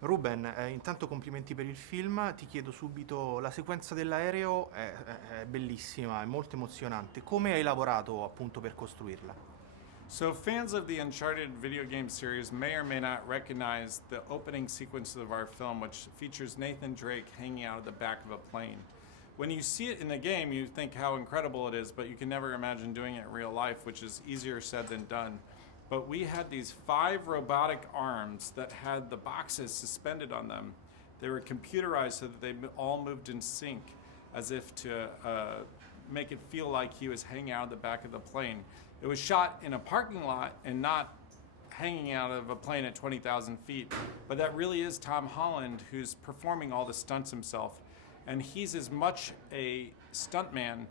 Ruben, intanto complimenti per il film, ti chiedo subito, la sequenza dell'aereo è bellissima, è molto emozionante. Come hai lavorato appunto per costruirla? So, fans of the Uncharted video game series may or may not recognize the opening sequence of our film, which features Nathan Drake hanging out of the back of a plane. When you see it in the game, you think how incredible it is, but you can never imagine doing it in real life, which is easier said than done. But we had these 5 robotic arms that had the boxes suspended on them. They were computerized so that they all moved in sync, as if to make it feel like he was hanging out of the back of the plane. It was shot in a parking lot and not hanging out of a plane at 20,000 feet. But that really is Tom Holland, who's performing all the stunts himself. And he's as much a stuntman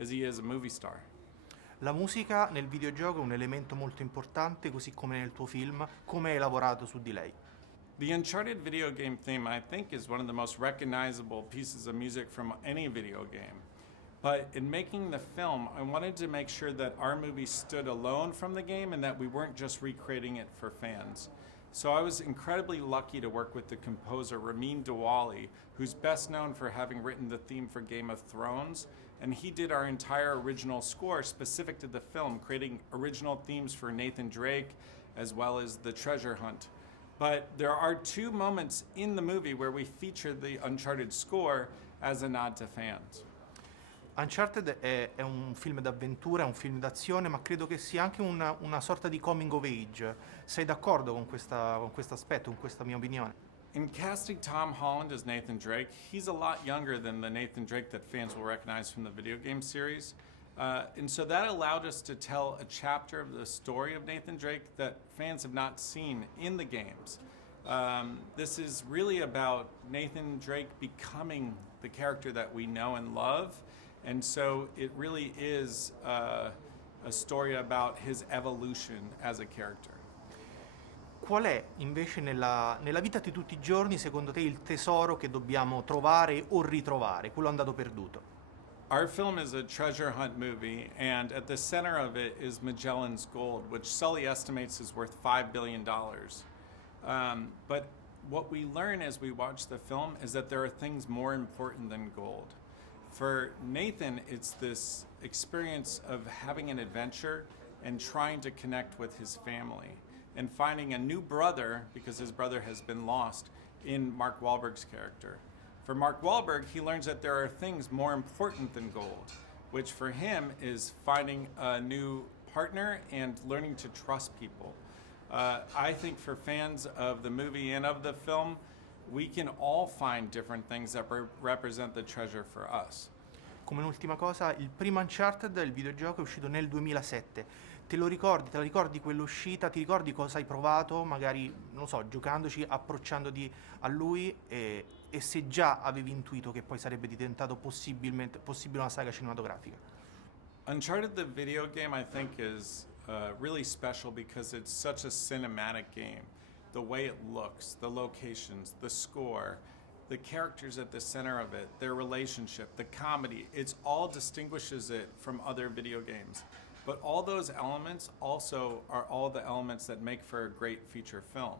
as he is a movie star. La musica nel videogioco è un elemento molto importante, così come nel tuo film. Come hai lavorato su di lei? The Uncharted video game theme, I think, is one of the most recognizable pieces of music from any video game. But in making the film, I wanted to make sure that our movie stood alone from the game and that we weren't just recreating it for fans. So I was incredibly lucky to work with the composer Ramin Djawadi, who's best known for having written the theme for Game of Thrones, and he did our entire original score specific to the film, creating original themes for Nathan Drake as well as the treasure hunt. But there are 2 moments in the movie where we feature the Uncharted score as a nod to fans. Uncharted è un film d'avventura, è un film d'azione, ma credo che sia anche una sorta di coming of age. Sei d'accordo con questo aspetto, con questa mia opinione? In casting Tom Holland as Nathan Drake, he's a lot younger than the Nathan Drake that fans will recognize from the video game series. And so that allowed us to tell a chapter of the story of Nathan Drake that fans have not seen in the games. This is really about Nathan Drake becoming the character that we know and love. And so it really is a story about his evolution as a character. Qual è invece nella vita di tutti i giorni, secondo te, il tesoro che dobbiamo trovare o ritrovare, quello andato perduto? Our film is a treasure hunt movie, and at the center of it is Magellan's Gold, which Sully estimates is worth $5 billion. But what we learn as we watch the film is that there are things more important than gold. For Nathan, it's this experience of having an adventure and trying to connect with his family and finding a new brother, because his brother has been lost, in Mark Wahlberg's character. For Mark Wahlberg, he learns that there are things more important than gold, which for him is finding a new partner and learning to trust people. I think for fans of the movie and of the film, we can all find different things that represent the treasure for us. Come un'ultima cosa, il primo Uncharted, il videogioco, è uscito nel 2007. Te lo ricordi? Te la ricordi quell'uscita? Ti ricordi cosa hai provato? Magari, non lo so, giocandoci, approcciandoti a lui e se già avevi intuito che poi sarebbe diventato possibile una saga cinematografica. Uncharted, the video game, I think is really special because it's such a cinematic game. The way it looks, the locations, the score, the characters at the center of it, their relationship, the comedy, it's all distinguishes it from other video games. But all those elements also are all the elements that make for a great feature film.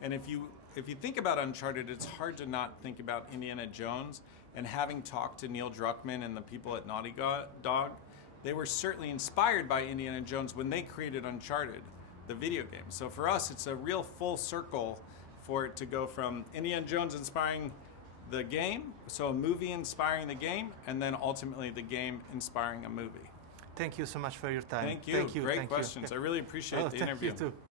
And if you think about Uncharted, it's hard to not think about Indiana Jones. And having talked to Neil Druckmann and the people at Naughty Dog, they were certainly inspired by Indiana Jones when they created Uncharted, the video game. So for us, it's a real full circle for it to go from Indiana Jones inspiring the game, so a movie inspiring the game, and then ultimately the game inspiring a movie. Thank you so much for your time. Thank you. Great questions. I really appreciate the interview. Thank you too.